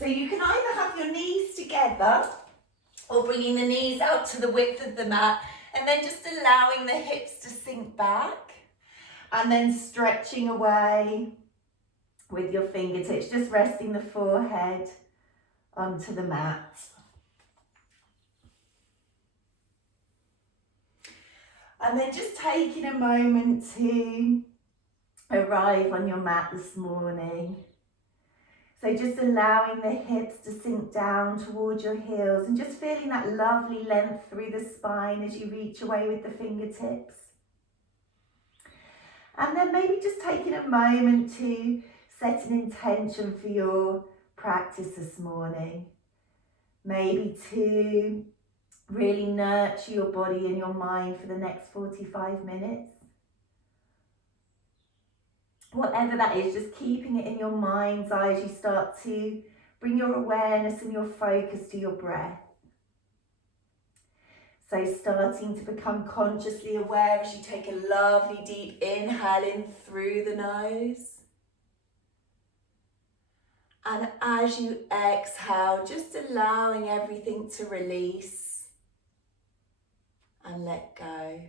So you can either have your knees together or bringing the knees out to the width of the mat and then just allowing the hips to sink back and then stretching away with your fingertips, just resting the forehead onto the mat. And then just taking a moment to arrive on your mat this morning. So just allowing the hips to sink down towards your heels and just feeling that lovely length through the spine as you reach away with the fingertips. And then maybe just taking a moment to set an intention for your practice this morning. Maybe to really nurture your body and your mind for the next 45 minutes. Whatever that is, just keeping it in your mind's eye as you start to bring your awareness and your focus to your breath. So starting to become consciously aware as you take a lovely deep inhale in through the nose. And as you exhale, just allowing everything to release and let go.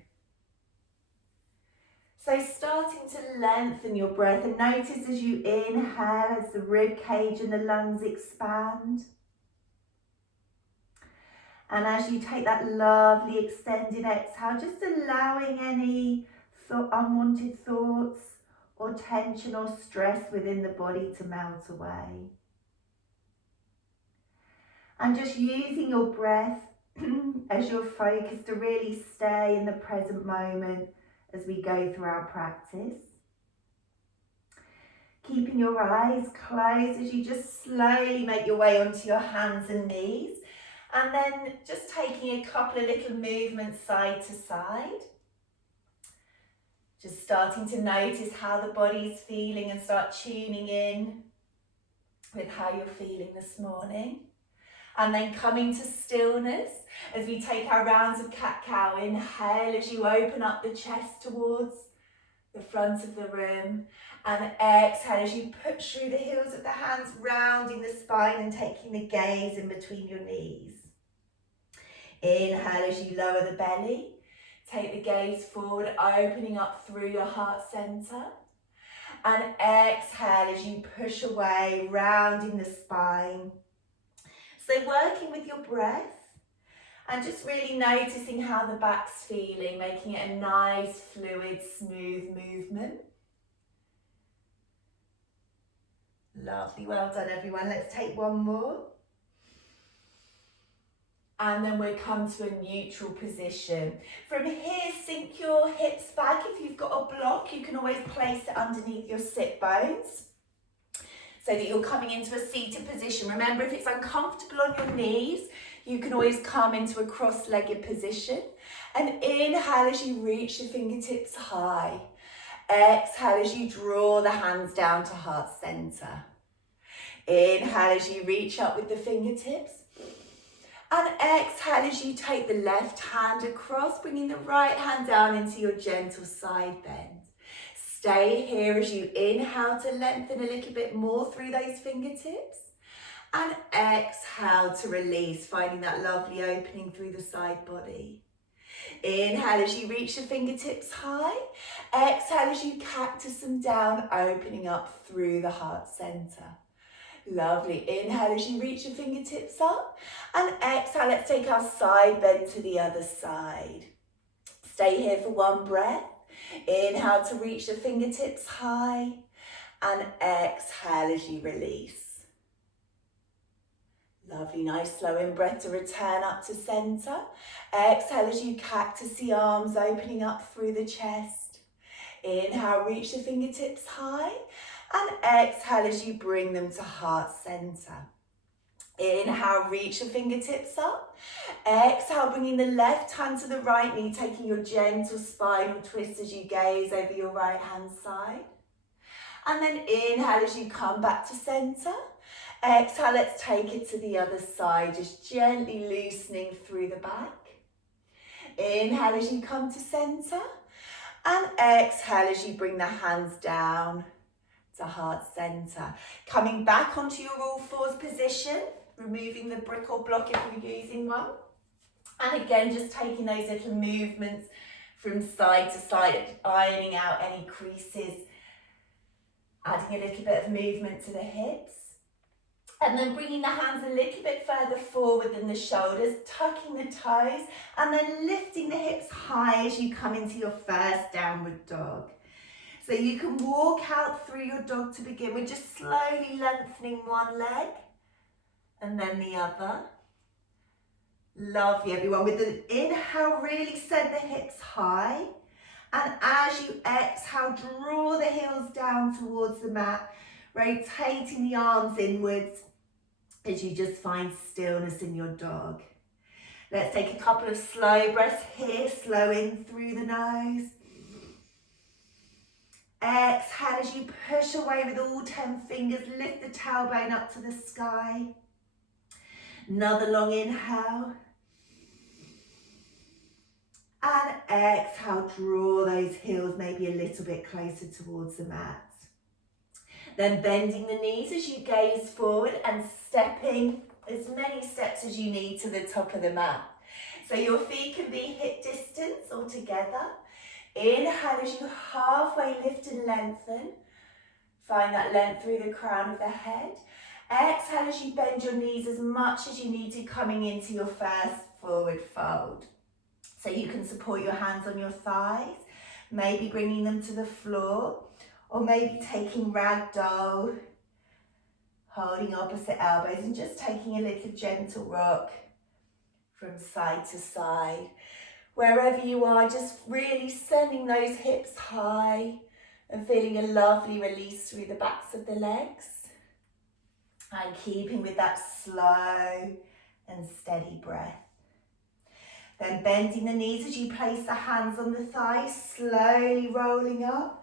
So starting to lengthen your breath and notice as you inhale as the rib cage and the lungs expand. And as you take that lovely extended exhale, just allowing any unwanted thoughts or tension or stress within the body to melt away. And just using your breath as your focus to really stay in the present moment as we go through our practice. Keeping your eyes closed as you just slowly make your way onto your hands and knees. And then just taking a couple of little movements side to side. Just starting to notice how the body's feeling and start tuning in with how you're feeling this morning. And then coming to stillness as we take our rounds of cat-cow. Inhale as you open up the chest towards the front of the room. And exhale as you push through the heels of the hands, rounding the spine and taking the gaze in between your knees. Inhale as you lower the belly. Take the gaze forward, opening up through your heart center. And exhale as you push away, rounding the spine. So working with your breath and just really noticing how the back's feeling, making it a nice, fluid, smooth movement. Lovely, well done everyone. Let's take one more. And then we'll come to a neutral position. From here, sink your hips back. If you've got a block, you can always place it underneath your sit bones so that you're coming into a seated position. Remember, if it's uncomfortable on your knees, you can always come into a cross-legged position. And inhale as you reach the fingertips high. Exhale as you draw the hands down to heart center. Inhale as you reach up with the fingertips. And exhale as you take the left hand across, bringing the right hand down into your gentle side bend. Stay here as you inhale to lengthen a little bit more through those fingertips. And exhale to release, finding that lovely opening through the side body. Inhale as you reach the fingertips high. Exhale as you cactus them down, opening up through the heart center. Lovely. Inhale as you reach your fingertips up. And exhale, let's take our side bend to the other side. Stay here for one breath. Inhale to reach the fingertips high. And exhale as you release. Lovely, nice slow in breath to return up to center. Exhale as you cactus the arms, opening up through the chest. Inhale, reach the fingertips high. And exhale as you bring them to heart center. Inhale, reach the fingertips up. Exhale, bringing the left hand to the right knee, taking your gentle spinal twist as you gaze over your right hand side. And then inhale as you come back to center. Exhale, let's take it to the other side, just gently loosening through the back. Inhale as you come to center. And exhale as you bring the hands down to heart center. Coming back onto your all fours position, removing the brick or block if you're using one. And again, just taking those little movements from side to side, ironing out any creases, adding a little bit of movement to the hips. And then bringing the hands a little bit further forward than the shoulders, tucking the toes, and then lifting the hips high as you come into your first downward dog. So you can walk out through your dog to begin with, just slowly lengthening one leg and then the other. Lovely, everyone. With the inhale, really send the hips high. And as you exhale, draw the heels down towards the mat, rotating the arms inwards as you just find stillness in your dog. Let's take a couple of slow breaths here, slow in through the nose. Exhale as you push away with all 10 fingers, lift the tailbone up to the sky. Another long inhale. And exhale, draw those heels maybe a little bit closer towards the mat. Then bending the knees as you gaze forward and stepping as many steps as you need to the top of the mat. So your feet can be hip distance or together. Inhale as you halfway lift and lengthen. Find that length through the crown of the head. Exhale as you bend your knees as much as you need to, coming into your first forward fold. So you can support your hands on your thighs, maybe bringing them to the floor, or maybe taking ragdoll, holding opposite elbows and just taking a little gentle rock from side to side. Wherever you are, just really sending those hips high and feeling a lovely release through the backs of the legs. And keeping with that slow and steady breath. Then bending the knees as you place the hands on the thighs, slowly rolling up.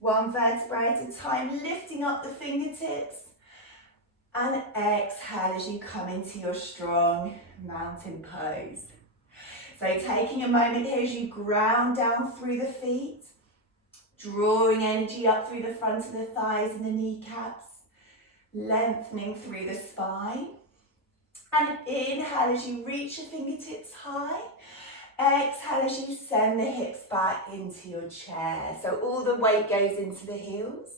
One vertebrae at a time, lifting up the fingertips. And exhale as you come into your strong mountain pose. So taking a moment here as you ground down through the feet, drawing energy up through the front of the thighs and the kneecaps, lengthening through the spine. And inhale as you reach your fingertips high. Exhale as you send the hips back into your chair. So all the weight goes into the heels.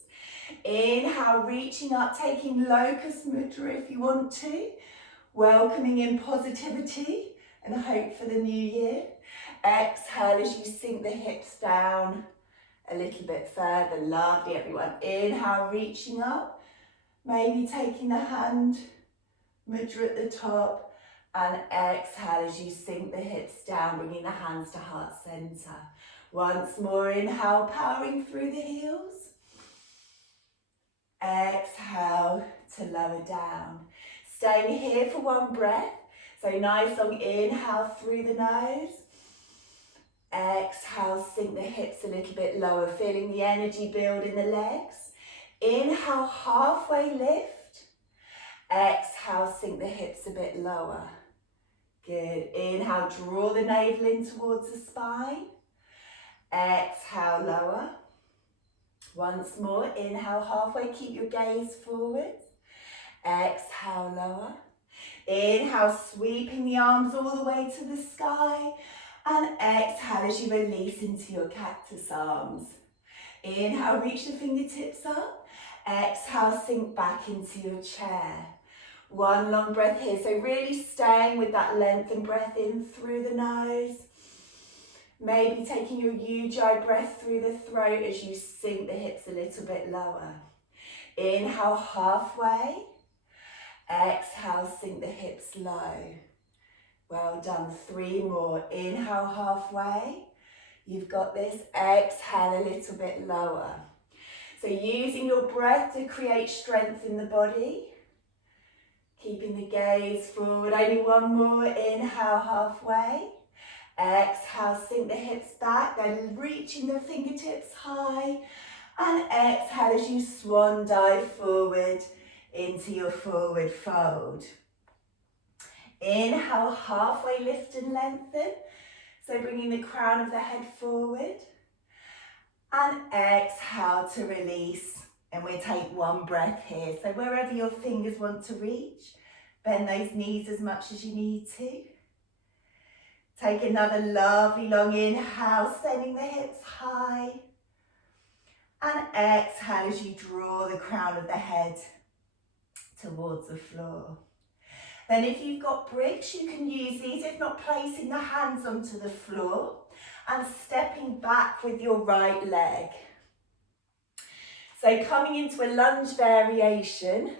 Inhale, reaching up, taking Locust Mudra if you want to. Welcoming in positivity and hope for the new year. Exhale as you sink the hips down a little bit further. Lovely, everyone. Inhale, reaching up. Maybe taking the hand mudra at the top. And exhale as you sink the hips down, bringing the hands to heart center. Once more, inhale, powering through the heels. Exhale to lower down. Staying here for one breath. So nice long inhale through the nose. Exhale, sink the hips a little bit lower, feeling the energy build in the legs. Inhale, halfway lift. Exhale, sink the hips a bit lower. Good. Inhale, draw the navel in towards the spine. Exhale, lower. Once more, inhale, halfway, keep your gaze forward. Exhale, lower. Inhale, sweeping the arms all the way to the sky. And exhale as you release into your cactus arms. Inhale, reach the fingertips up. Exhale, sink back into your chair. One long breath here. So really staying with that length and breath in through the nose. Maybe taking your Ujjayi breath through the throat as you sink the hips a little bit lower. Inhale, halfway. Exhale, sink the hips low. Well done. 3 more. Inhale, halfway. You've got this. Exhale a little bit lower. So using your breath to create strength in the body. Keeping the gaze forward. Only 1 more. Inhale, halfway. Exhale, sink the hips back. Then reaching the fingertips high. And exhale as you swan dive forward into your forward fold. Inhale, halfway lift and lengthen. So bringing the crown of the head forward. And exhale to release And we'll take one breath here. So wherever your fingers want to reach, bend those knees as much as you need to. Take another lovely long inhale, sending the hips high. And exhale as you draw the crown of the head towards the floor. Then if you've got bricks, you can use these, if not placing the hands onto the floor and stepping back with your right leg. So coming into a lunge variation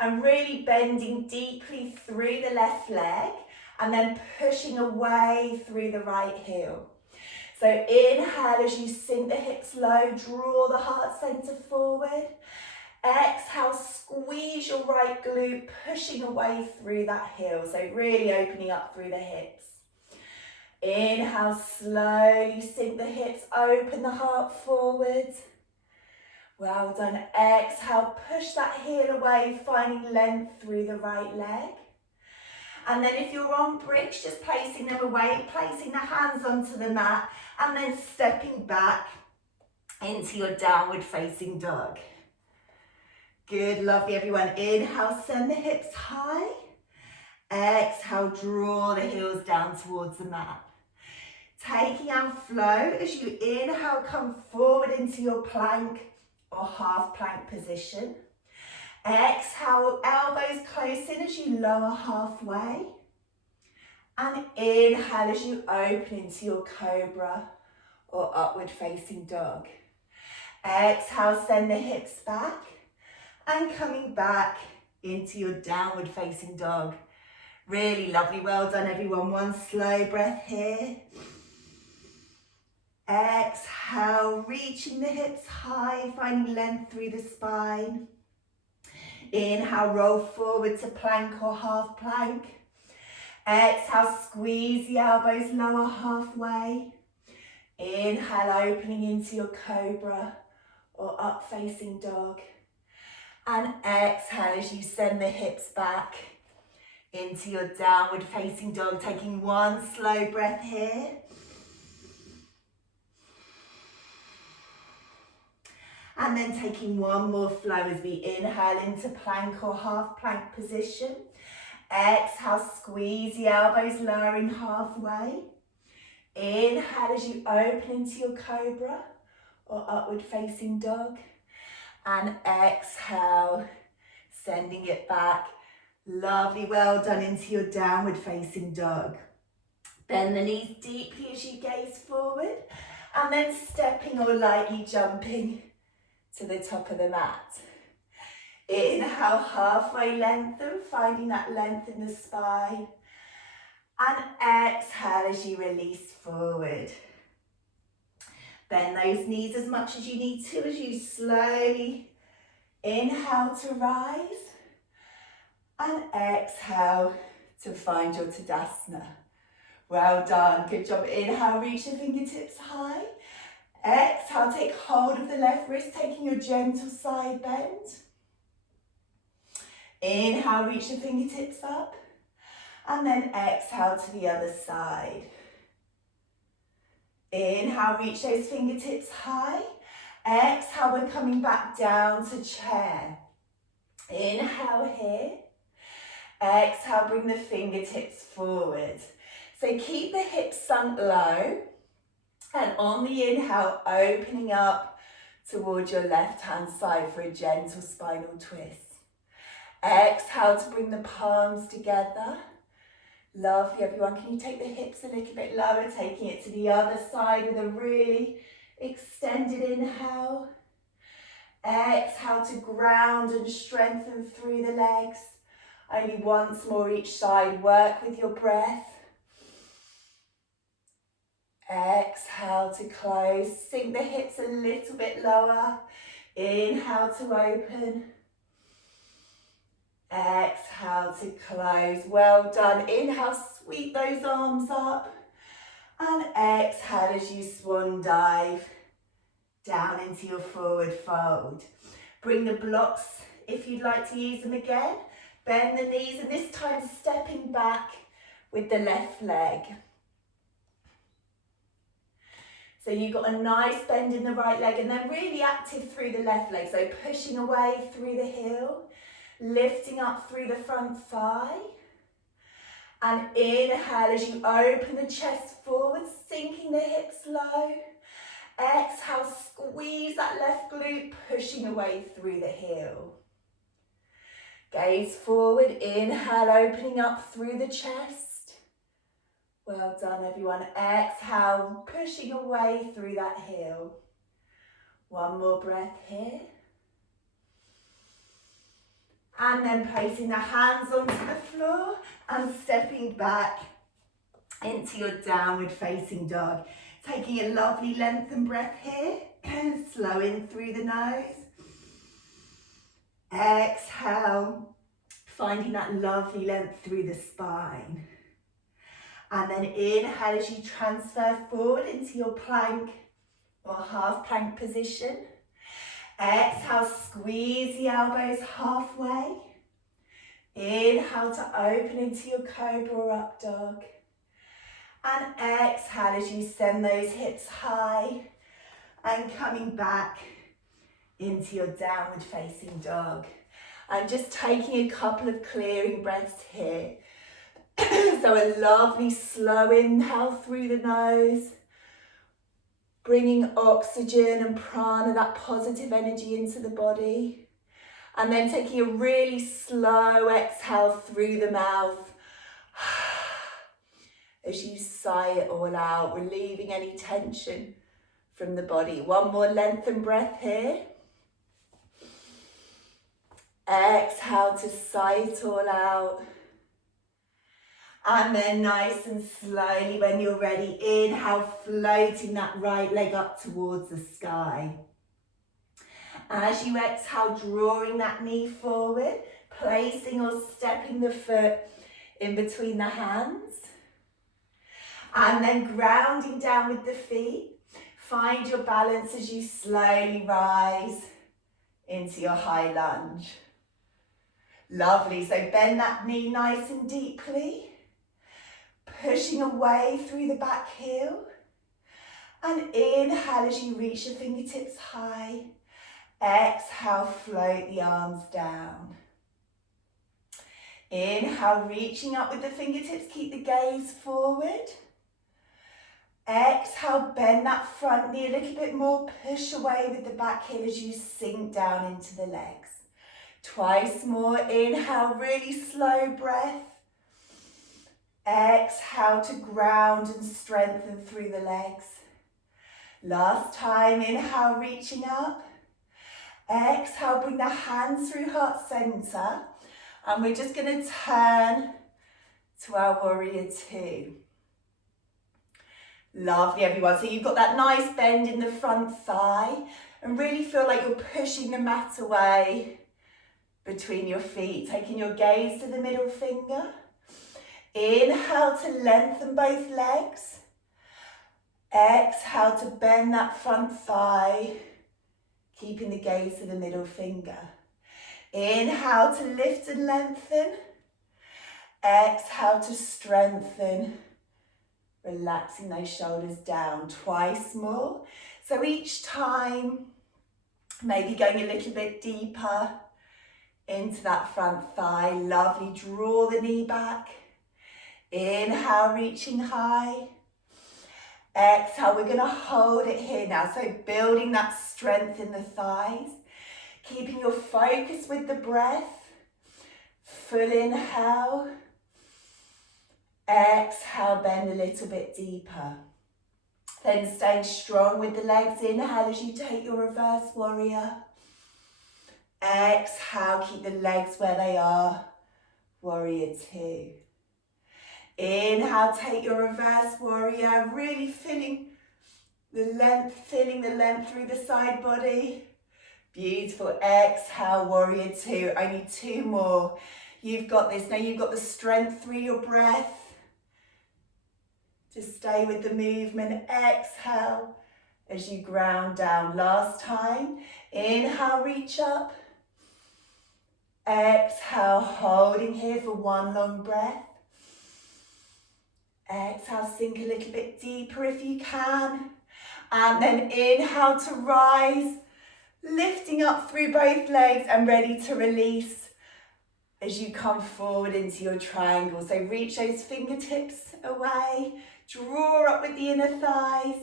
and really bending deeply through the left leg and then pushing away through the right heel. So inhale as you sink the hips low, draw the heart centre forward. Exhale, squeeze your right glute, pushing away through that heel. So really opening up through the hips. Inhale, slowly sink the hips, open the heart forward. Well done. Exhale, push that heel away, finding length through the right leg. And then if you're on bricks, just placing them away, placing the hands onto the mat, and then stepping back into your downward facing dog. Good, lovely everyone. Inhale, send the hips high. Exhale, draw the heels down towards the mat. Taking and flow as you inhale, come forward into your plank or half plank position. Exhale, elbows close in as you lower halfway. And inhale as you open into your cobra or upward facing dog. Exhale, send the hips back. And coming back into your downward facing dog. Really lovely, well done everyone. One slow breath here. Exhale, reaching the hips high, finding length through the spine. Inhale, roll forward to plank or half plank. Exhale, squeeze the elbows lower halfway. Inhale, opening into your cobra or up facing dog. And exhale as you send the hips back into your downward facing dog, taking one slow breath here. And then taking one more flow as we inhale into plank or half plank position. Exhale, squeeze the elbows, lowering halfway. Inhale as you open into your cobra or upward facing dog. And exhale, sending it back. Lovely, well done, into your downward facing dog. Bend the knees deeply as you gaze forward. And then stepping or lightly jumping to the top of the mat. Inhale, halfway lengthen, finding that length in the spine. And exhale as you release forward. Bend those knees as much as you need to as you slowly inhale to rise. And exhale to find your Tadasana. Well done, good job. Inhale, reach your fingertips high. Exhale, take hold of the left wrist, taking your gentle side bend. Inhale, reach your fingertips up. And then exhale to the other side. Inhale, reach those fingertips high. Exhale, we're coming back down to chair. Inhale here. Exhale, bring the fingertips forward. So keep the hips sunk low. And on the inhale, opening up towards your left-hand side for a gentle spinal twist. Exhale to bring the palms together. Lovely, everyone. Can you take the hips a little bit lower, taking it to the other side with a really extended inhale. Exhale to ground and strengthen through the legs. Only once more each side. Work with your breath. Exhale to close. Sink the hips a little bit lower. Inhale to open. Exhale to close. Well done. Inhale, sweep those arms up. And exhale as you swan dive down into your forward fold. Bring the blocks, if you'd like to use them again. Bend the knees, and this time stepping back with the left leg. So you've got a nice bend in the right leg and then really active through the left leg. So pushing away through the heel, lifting up through the front thigh. And inhale as you open the chest forward, sinking the hips low. Exhale, squeeze that left glute, pushing away through the heel. Gaze forward, inhale, opening up through the chest. Well done, everyone. Exhale, pushing away through that heel. One more breath here. And then placing the hands onto the floor and stepping back into your downward facing dog. Taking a lovely lengthened breath here and slowing through the nose. Exhale, finding that lovely length through the spine. And then inhale as you transfer forward into your plank or half plank position. Exhale, squeeze the elbows halfway. Inhale to open into your cobra or up dog. And exhale as you send those hips high and coming back into your downward facing dog. And just taking a couple of clearing breaths here. So a lovely slow inhale through the nose. Bringing oxygen and prana, that positive energy into the body. And then taking a really slow exhale through the mouth. As you sigh it all out, relieving any tension from the body. One more lengthened breath here. Exhale to sigh it all out. And then nice and slowly, when you're ready, inhale, floating that right leg up towards the sky. As you exhale, drawing that knee forward, placing or stepping the foot in between the hands. And then grounding down with the feet. Find your balance as you slowly rise into your high lunge. Lovely, so bend that knee nice and deeply. Pushing away through the back heel. And inhale as you reach your fingertips high. Exhale, float the arms down. Inhale, reaching up with the fingertips, keep the gaze forward. Exhale, bend that front knee a little bit more, push away with the back heel as you sink down into the legs. Twice more, inhale, really slow breath. Exhale to ground and strengthen through the legs. Last time, inhale, reaching up. Exhale, bring the hands through heart center. And we're just going to turn to our warrior two. Lovely, everyone. So you've got that nice bend in the front thigh and really feel like you're pushing the mat away between your feet. Taking your gaze to the middle finger. Inhale to lengthen both legs. Exhale to bend that front thigh, keeping the gaze to the middle finger. Inhale to lift and lengthen. Exhale to strengthen, relaxing those shoulders down. Twice more. So each time, maybe going a little bit deeper into that front thigh. Lovely, draw the knee back. Inhale, reaching high. Exhale, we're going to hold it here now. So building that strength in the thighs. Keeping your focus with the breath. Full inhale. Exhale, bend a little bit deeper. Then staying strong with the legs. Inhale as you take your reverse warrior. Exhale, keep the legs where they are. Warrior two. Inhale, take your reverse warrior, really feeling the length through the side body. Beautiful. Exhale, warrior two. Only two more. You've got this. Now you've got the strength through your breath. Just stay with the movement. Exhale as you ground down. Last time. Inhale, reach up. Exhale, holding here for one long breath. Exhale, sink a little bit deeper if you can. And then inhale to rise, lifting up through both legs and ready to release as you come forward into your triangle. So reach those fingertips away, draw up with the inner thighs,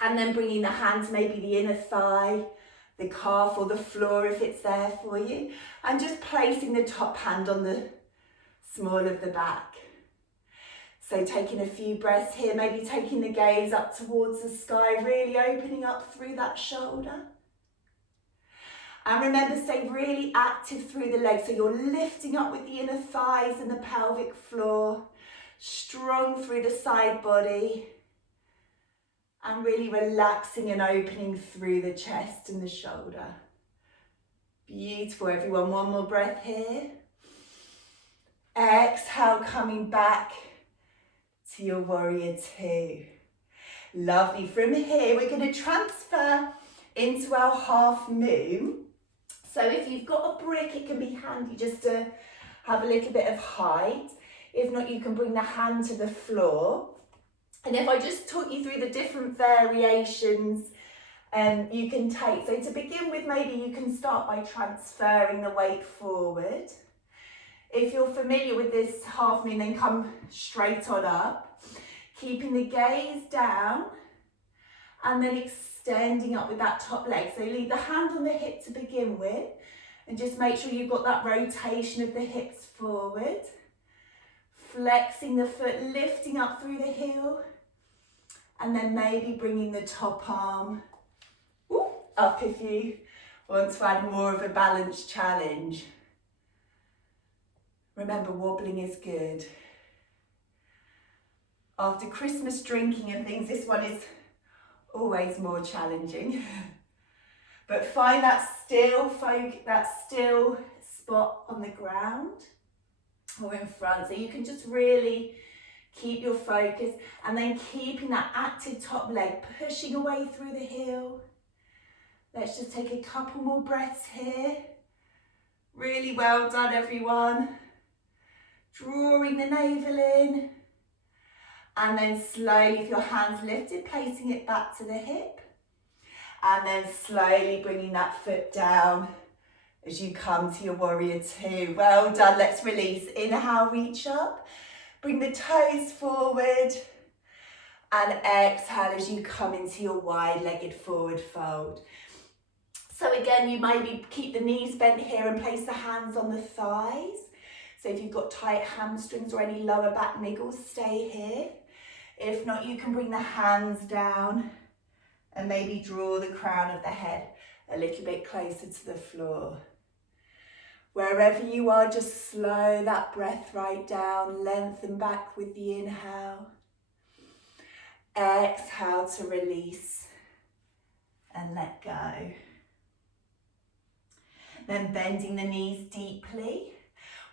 and then bringing the hands, maybe the inner thigh, the calf or the floor if it's there for you, and just placing the top hand on the small of the back. So taking a few breaths here, maybe taking the gaze up towards the sky, really opening up through that shoulder. And remember, stay really active through the legs. So you're lifting up with the inner thighs and the pelvic floor, strong through the side body, and really relaxing and opening through the chest and the shoulder. Beautiful, everyone. One more breath here. Exhale, coming back to your warrior two. Lovely. From here, we're going to transfer into our half moon. So if you've got a brick, it can be handy just to have a little bit of height. If not, you can bring the hand to the floor. And if I just talk you through the different variations you can take. So to begin with, maybe you can start by transferring the weight forward. If you're familiar with this half moon, then come straight on up, keeping the gaze down and then extending up with that top leg. So leave the hand on the hip to begin with and just make sure you've got that rotation of the hips forward. Flexing the foot, lifting up through the heel, and then maybe bringing the top arm up if you want to add more of a balance challenge. Remember, wobbling is good. After Christmas drinking and things, this one is always more challenging. But find that still spot on the ground or in front. So you can just really keep your focus and then keeping that active top leg, pushing away through the heel. Let's just take a couple more breaths here. Really well done, everyone. Drawing the navel in. And then slowly, with your hands lifted, placing it back to the hip. And then slowly bringing that foot down as you come to your warrior two. Well done, let's release. Inhale, reach up. Bring the toes forward. And exhale as you come into your wide-legged forward fold. So again, you maybe keep the knees bent here and place the hands on the thighs. So if you've got tight hamstrings or any lower back niggles, stay here. If not, you can bring the hands down and maybe draw the crown of the head a little bit closer to the floor. Wherever you are, just slow that breath right down, lengthen back with the inhale. Exhale to release and let go. Then bending the knees deeply,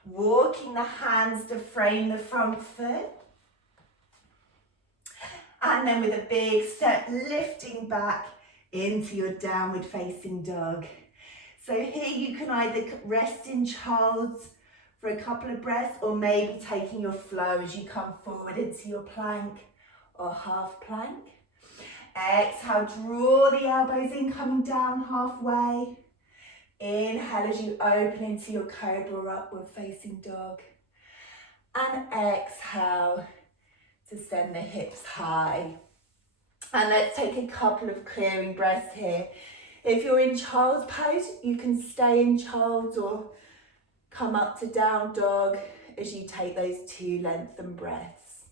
walking the hands to frame the front foot. And then with a big step, lifting back into your downward facing dog. So here you can either rest in child's for a couple of breaths or maybe taking your flow as you come forward into your plank or half plank. Exhale, draw the elbows in, coming down halfway. Inhale as you open into your cobra upward facing dog. And exhale to send the hips high. And let's take a couple of clearing breaths here. If you're in child's pose, you can stay in child's or come up to down dog as you take those two lengthened breaths.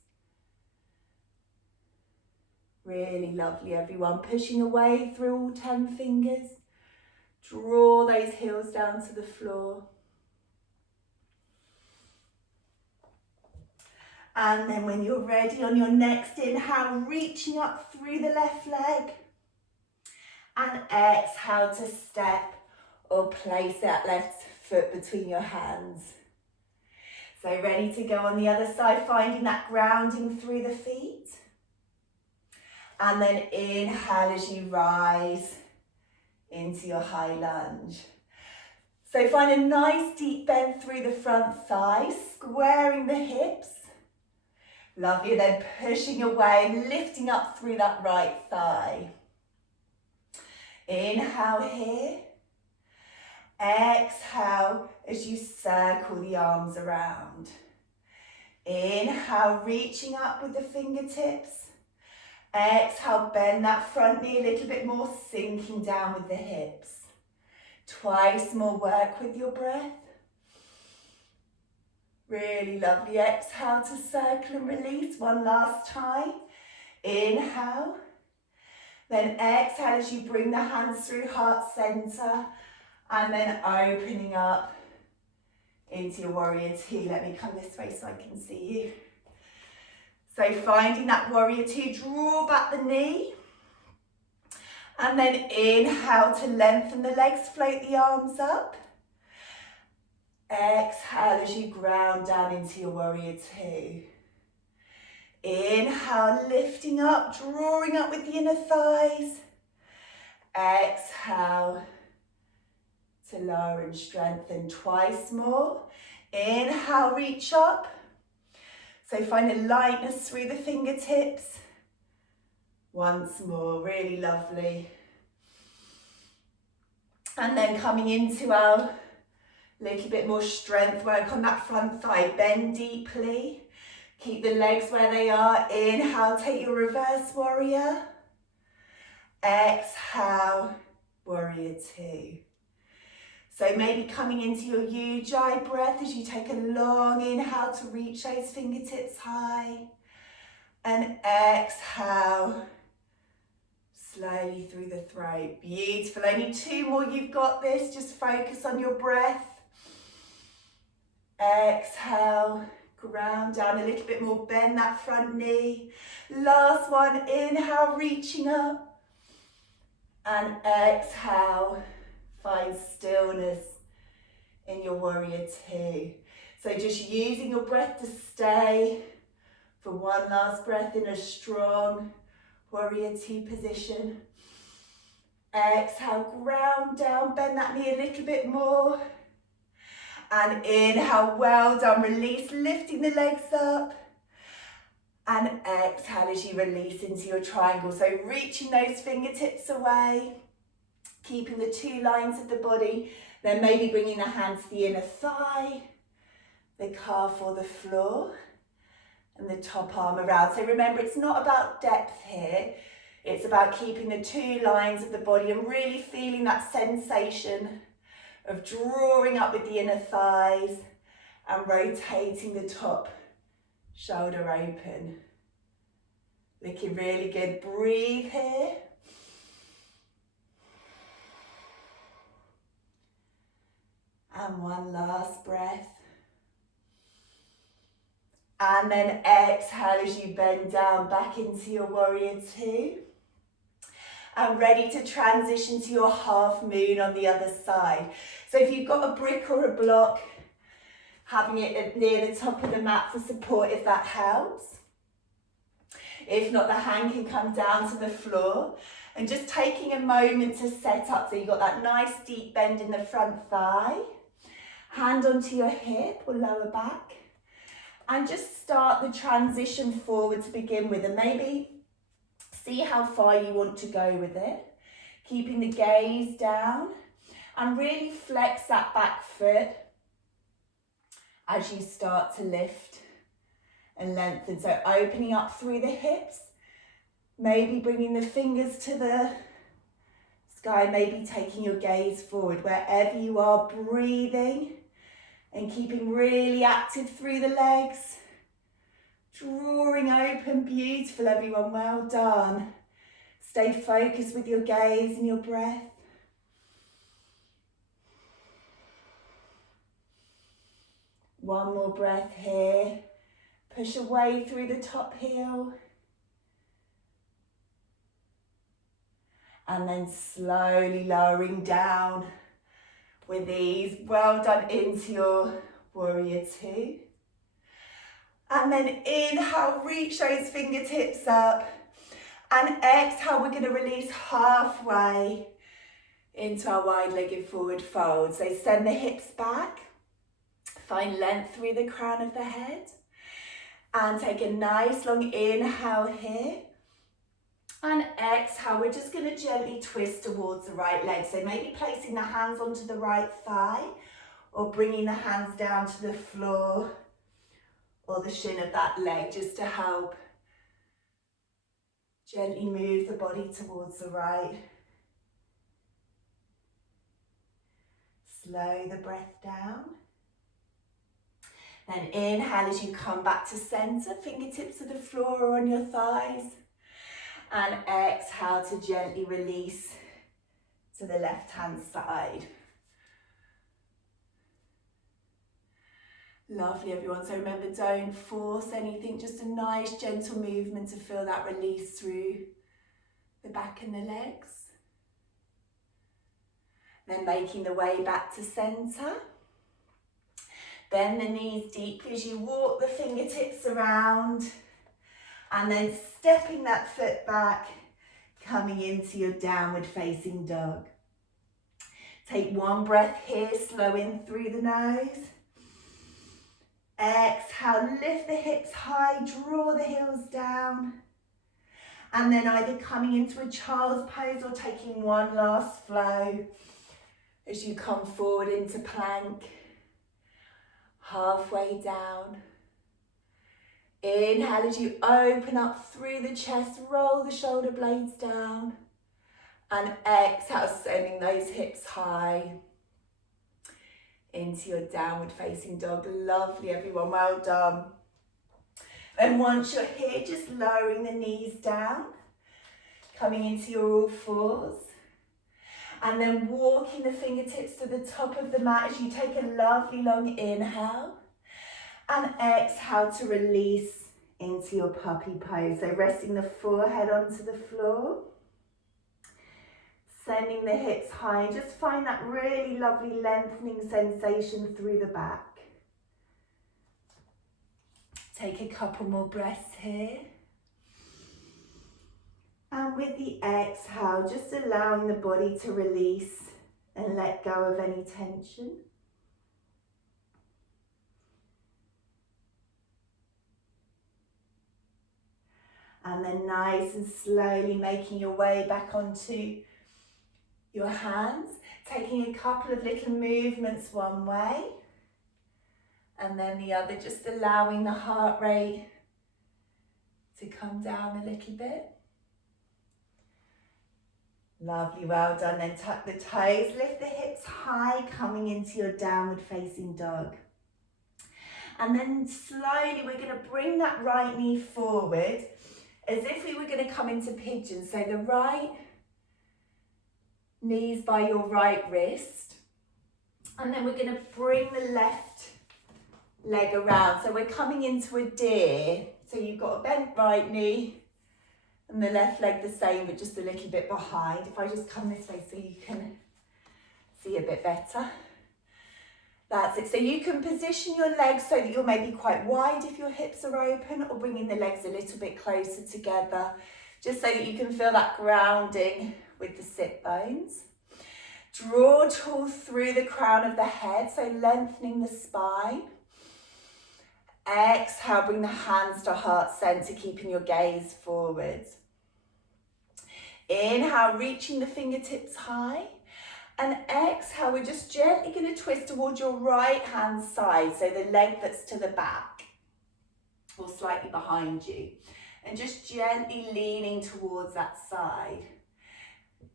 Really lovely, everyone. Pushing away through all 10 fingers. Draw those heels down to the floor. And then when you're ready, on your next inhale, reaching up through the left leg. And exhale to step or place that left foot between your hands. So ready to go on the other side, finding that grounding through the feet. And then inhale as you rise into your high lunge. So find a nice deep bend through the front thighs, squaring the hips. Lovely, then pushing away and lifting up through that right thigh. Inhale here. Exhale as you circle the arms around. Inhale, reaching up with the fingertips. Exhale, bend that front knee a little bit more, sinking down with the hips. Twice more work with your breath. Really lovely. Exhale to circle and release. One last time. Inhale. Then exhale as you bring the hands through heart center. And then opening up into your warrior two. Let me come this way so I can see you. So finding that warrior two, draw back the knee. And then inhale to lengthen the legs, float the arms up. Exhale as you ground down into your warrior two. Inhale, lifting up, drawing up with the inner thighs. Exhale to lower and strengthen. Twice more. Inhale, reach up. So find a lightness through the fingertips. Once more, really lovely. And then coming into our little bit more strength work on that front thigh. Bend deeply. Keep the legs where they are. Inhale, take your reverse warrior. Exhale, warrior two. So maybe coming into your Ujjayi breath as you take a long inhale to reach those fingertips high. And exhale, slowly through the throat. Beautiful. Only two more, you've got this. Just focus on your breath. Exhale, ground down a little bit more, bend that front knee. Last one, inhale, reaching up. And exhale, find stillness in your warrior two. So just using your breath to stay for one last breath in a strong warrior two position. Exhale, ground down, bend that knee a little bit more. And inhale, well done, release, lifting the legs up. And exhale as you release into your triangle. So reaching those fingertips away, keeping the two lines of the body, then maybe bringing the hands to the inner thigh, the calf or the floor, and the top arm around. So remember, it's not about depth here. It's about keeping the two lines of the body and really feeling that sensation of drawing up with the inner thighs and rotating the top shoulder open. Looking really good. Breathe here. And one last breath. And then exhale as you bend down back into your warrior two. And ready to transition to your half moon on the other side. So if you've got a brick or a block, having it near the top of the mat for support if that helps. If not, the hand can come down to the floor. And just taking a moment to set up so you've got that nice deep bend in the front thigh. Hand onto your hip or lower back. And just start the transition forward to begin with, and maybe see how far you want to go with it. Keeping the gaze down and really flex that back foot as you start to lift and lengthen. So opening up through the hips, maybe bringing the fingers to the sky, maybe taking your gaze forward wherever you are, breathing and keeping really active through the legs. Drawing open, beautiful everyone, well done. Stay focused with your gaze and your breath. One more breath here. Push away through the top heel. And then slowly lowering down with ease. Well done into your warrior two. And then inhale, reach those fingertips up. And exhale, we're going to release halfway into our wide-legged forward fold. So send the hips back. Find length through the crown of the head. And take a nice long inhale here. And exhale, we're just going to gently twist towards the right leg. So maybe placing the hands onto the right thigh or bringing the hands down to the floor or the shin of that leg, just to help gently move the body towards the right. Slow the breath down. Then inhale as you come back to center, fingertips to the floor or on your thighs. And exhale to gently release to the left-hand side. Lovely, everyone. So remember, don't force anything, just a nice gentle movement to feel that release through the back and the legs. Then making the way back to center. Bend the knees deeply as you walk the fingertips around. And then stepping that foot back, coming into your downward facing dog. Take one breath here, slow in through the nose. Exhale, lift the hips high, draw the heels down. And then either coming into a child's pose or taking one last flow as you come forward into plank. Halfway down. Inhale as you open up through the chest, roll the shoulder blades down. And exhale, sending those hips high into your downward facing dog. Lovely, everyone, well done. And once you're here, just lowering the knees down, coming into your all fours. And then walking the fingertips to the top of the mat as you take a lovely long inhale. And exhale to release into your puppy pose. So resting the forehead onto the floor. Sending the hips high. And just find that really lovely lengthening sensation through the back. Take a couple more breaths here. And with the exhale, just allowing the body to release and let go of any tension. And then nice and slowly making your way back onto your hands, taking a couple of little movements one way and then the other, just allowing the heart rate to come down a little bit. Lovely, well done. Then tuck the toes, lift the hips high, coming into your downward facing dog. And then slowly we're going to bring that right knee forward as if we were going to come into pigeon. So the right knee's by your right wrist. And then we're going to bring the left leg around. So we're coming into a deer. So you've got a bent right knee and the left leg the same, but just a little bit behind. If I just come this way so you can see a bit better. That's it. So you can position your legs so that you're maybe quite wide if your hips are open, or bringing the legs a little bit closer together, just so that you can feel that grounding with the sit bones. Draw tall through the crown of the head, so lengthening the spine. Exhale, bring the hands to heart center, keeping your gaze forward. Inhale, reaching the fingertips high. And exhale, we're just gently going to twist towards your right hand side, so the leg that's to the back or slightly behind you. And just gently leaning towards that side.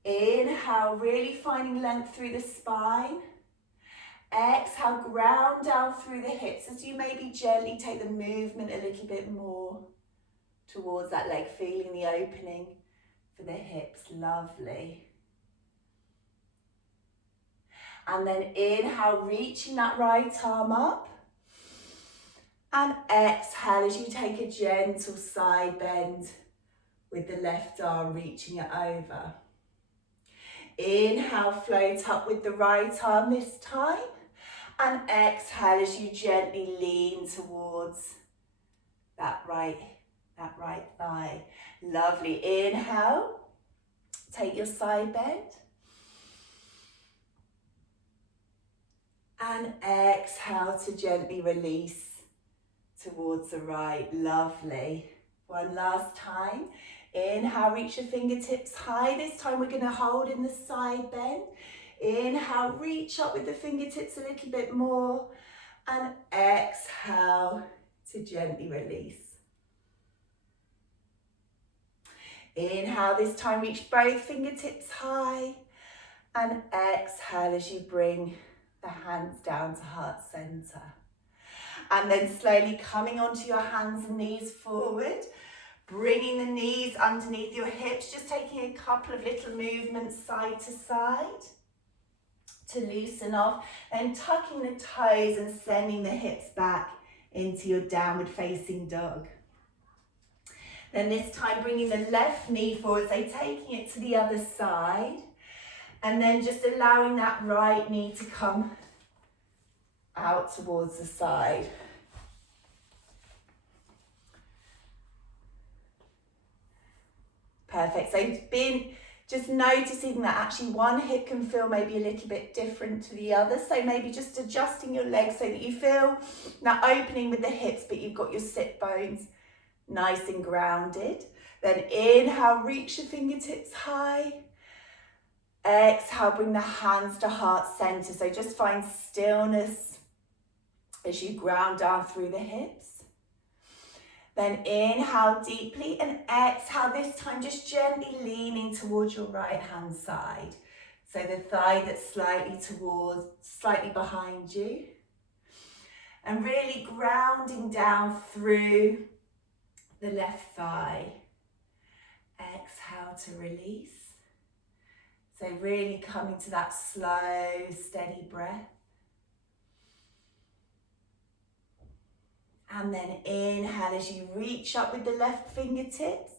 Inhale, really finding length through the spine. Exhale, ground down through the hips as you maybe gently take the movement a little bit more towards that leg, feeling the opening for the hips. Lovely. And then inhale, reaching that right arm up. And exhale as you take a gentle side bend with the left arm, reaching it over. Inhale, float up with the right arm this time. And exhale as you gently lean towards that right thigh. Lovely. Inhale, take your side bend. And exhale to gently release towards the right. Lovely. One last time. Inhale, reach your fingertips high. This time we're going to hold in the side bend. Inhale, reach up with the fingertips a little bit more. And exhale to gently release. Inhale, this time reach both fingertips high. And exhale as you bring the hands down to heart center. And then slowly coming onto your hands and knees forward. Bringing the knees underneath your hips, just taking a couple of little movements side to side to loosen off, and tucking the toes and sending the hips back into your downward facing dog. Then this time bringing the left knee forward, so taking it to the other side, and then just allowing that right knee to come out towards the side. Perfect. So just noticing that actually one hip can feel maybe a little bit different to the other. So maybe just adjusting your legs so that you feel that opening with the hips, but you've got your sit bones nice and grounded. Then inhale, reach your fingertips high. Exhale, bring the hands to heart center. So just find stillness as you ground down through the hips. Then inhale deeply and exhale, this time just gently leaning towards your right hand side. So the thigh that's slightly behind you. And really grounding down through the left thigh. Exhale to release. So really coming to that slow, steady breath. And then inhale as you reach up with the left fingertips,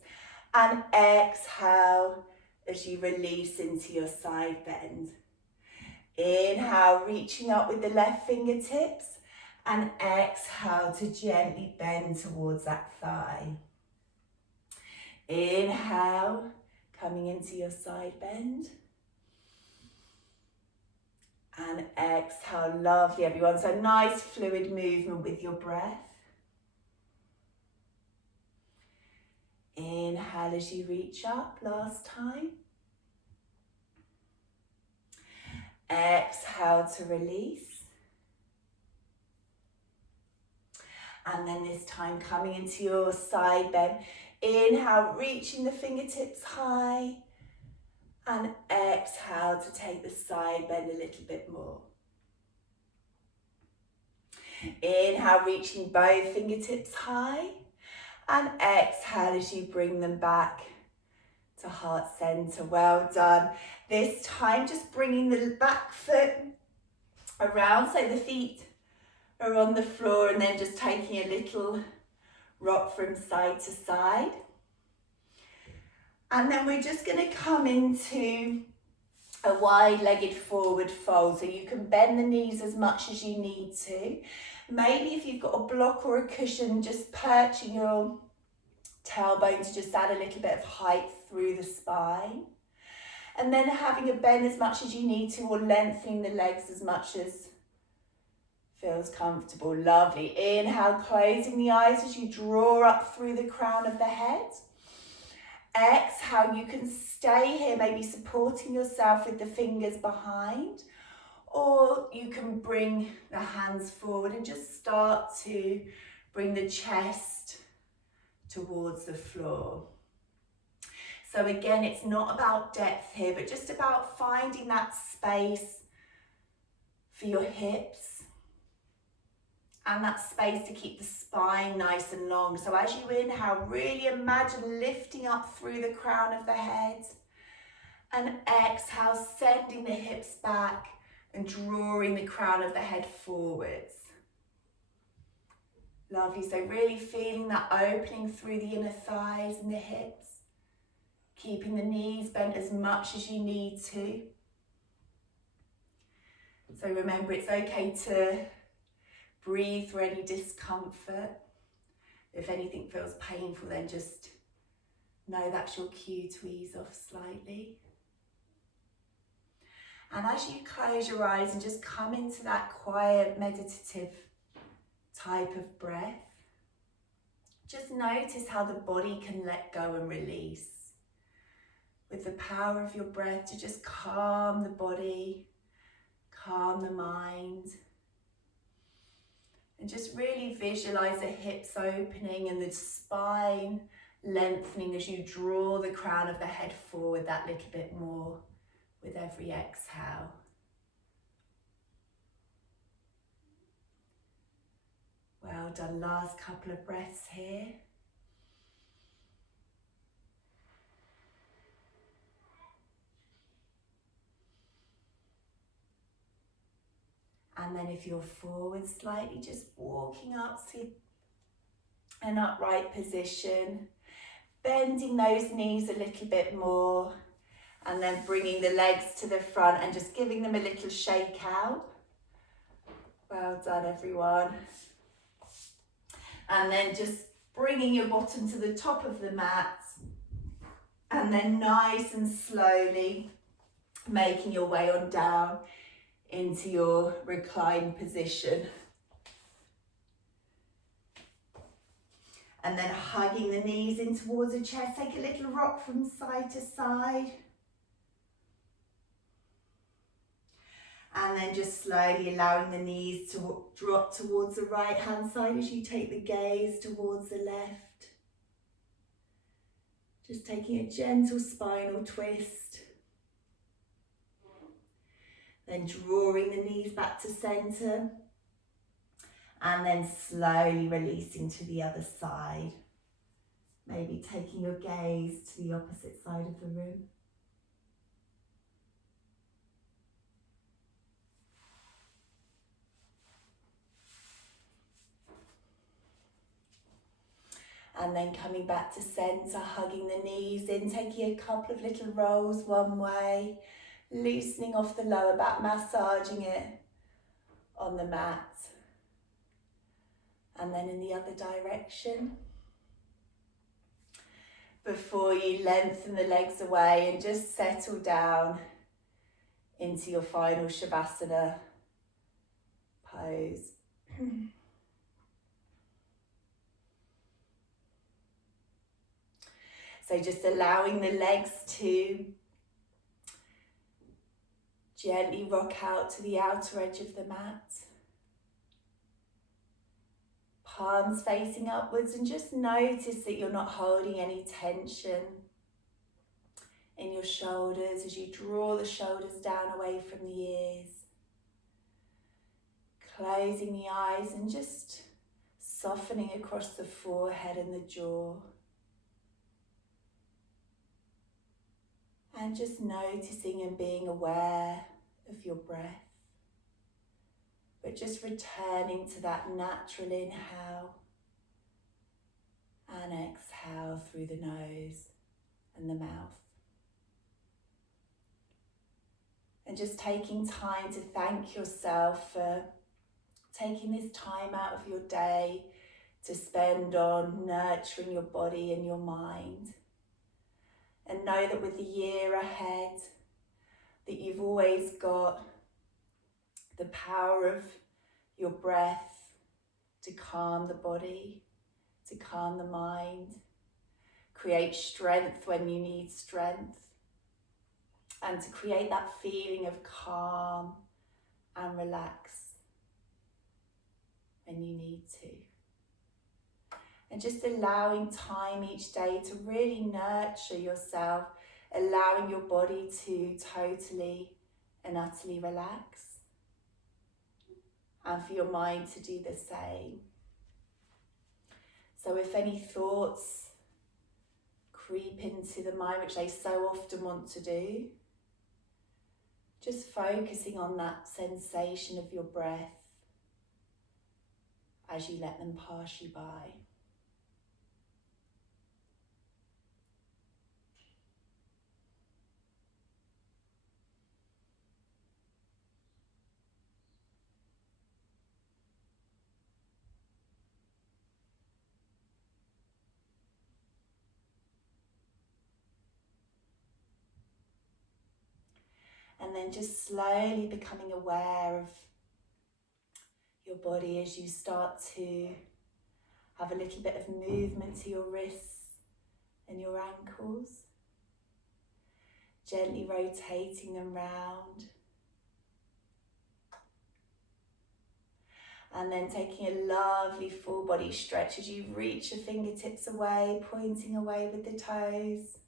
and exhale as you release into your side bend. Inhale, reaching up with the left fingertips, and exhale to gently bend towards that thigh. Inhale, coming into your side bend. And exhale, lovely everyone. So nice fluid movement with your breath. Inhale as you reach up, last time. Exhale to release. And then this time coming into your side bend. Inhale, reaching the fingertips high. And exhale to take the side bend a little bit more. Inhale, reaching both fingertips high. And exhale as you bring them back to heart center. Well done. This time just bringing the back foot around so the feet are on the floor, and then just taking a little rock from side to side. And then we're just going to come into a wide-legged forward fold. So you can bend the knees as much as you need to. Maybe if you've got a block or a cushion, just perching your tailbone to just add a little bit of height through the spine. And then having a bend as much as you need to, or lengthening the legs as much as feels comfortable. Lovely. Inhale, closing the eyes as you draw up through the crown of the head. Exhale, you can stay here, maybe supporting yourself with the fingers behind, or you can bring the hands forward and just start to bring the chest towards the floor. So again, it's not about depth here, but just about finding that space for your hips and that space to keep the spine nice and long. So as you inhale, really imagine lifting up through the crown of the head, and exhale, sending the hips back and drawing the crown of the head forwards. Lovely. So really feeling that opening through the inner thighs and the hips. Keeping the knees bent as much as you need to. So remember, it's okay to breathe through any discomfort. If anything feels painful, then just know that's your cue to ease off slightly. And as you close your eyes and just come into that quiet, meditative type of breath, Just notice how the body can let go and release. With the power of your breath to just calm the body, calm the mind. And just really visualize the hips opening and the spine lengthening as you draw the crown of the head forward that little bit more with every exhale. Well done, last couple of breaths here. And then if you're forward slightly, just walking up to an upright position, bending those knees a little bit more, and then bringing the legs to the front and just giving them a little shake out. Well done, everyone. And then just bringing your bottom to the top of the mat, and then nice and slowly making your way on down into your reclined position. And then hugging the knees in towards the chest, take a little rock from side to side. And then just slowly allowing the knees to drop towards the right hand side as you take the gaze towards the left. Just taking a gentle spinal twist. Then drawing the knees back to center. And then slowly releasing to the other side. Maybe taking your gaze to the opposite side of the room. And then coming back to center, hugging the knees in, taking a couple of little rolls one way, loosening off the lower back, massaging it on the mat. And then in the other direction. Before you lengthen the legs away and just settle down into your final Shavasana pose. So just allowing the legs to gently rock out to the outer edge of the mat. Palms facing upwards, and just notice that you're not holding any tension in your shoulders as you draw the shoulders down away from the ears. Closing the eyes and just softening across the forehead and the jaw. And just noticing and being aware of your breath. But just returning to that natural inhale and exhale through the nose and the mouth. And just taking time to thank yourself for taking this time out of your day to spend on nurturing your body and your mind. And know that with the year ahead, that you've always got the power of your breath to calm the body, to calm the mind, create strength when you need strength, and to create that feeling of calm and relax when you need to. And just allowing time each day to really nurture yourself, allowing your body to totally and utterly relax. And for your mind to do the same. So if any thoughts creep into the mind, which they so often want to do, just focusing on that sensation of your breath as you let them pass you by. And then just slowly becoming aware of your body as you start to Have a little bit of movement to your wrists and your ankles. Gently rotating them round. And then taking a lovely full body stretch as you reach your fingertips away, pointing away with the toes.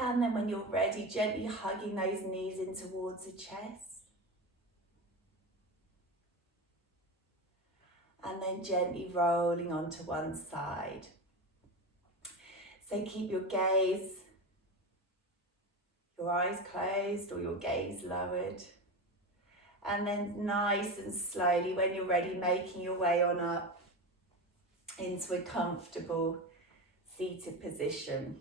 And then when you're ready, gently hugging those knees in towards the chest. And then gently rolling onto one side. So keep your gaze, your eyes closed or your gaze lowered. And then nice and slowly, when you're ready, making your way on up into a comfortable seated position.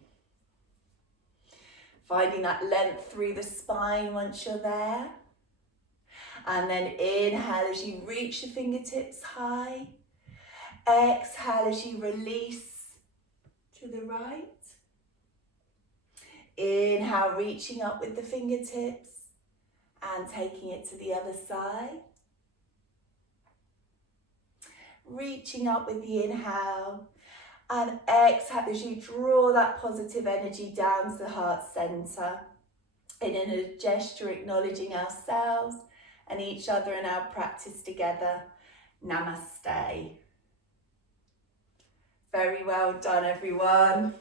Finding that length through the spine once you're there. And then inhale as you reach the fingertips high. Exhale as you release to the right. Inhale, reaching up with the fingertips and taking it to the other side. Reaching up with the inhale and exhale as you draw that positive energy down to the heart center. And in a gesture acknowledging ourselves and each other in our practice together. Namaste. Very well done, everyone.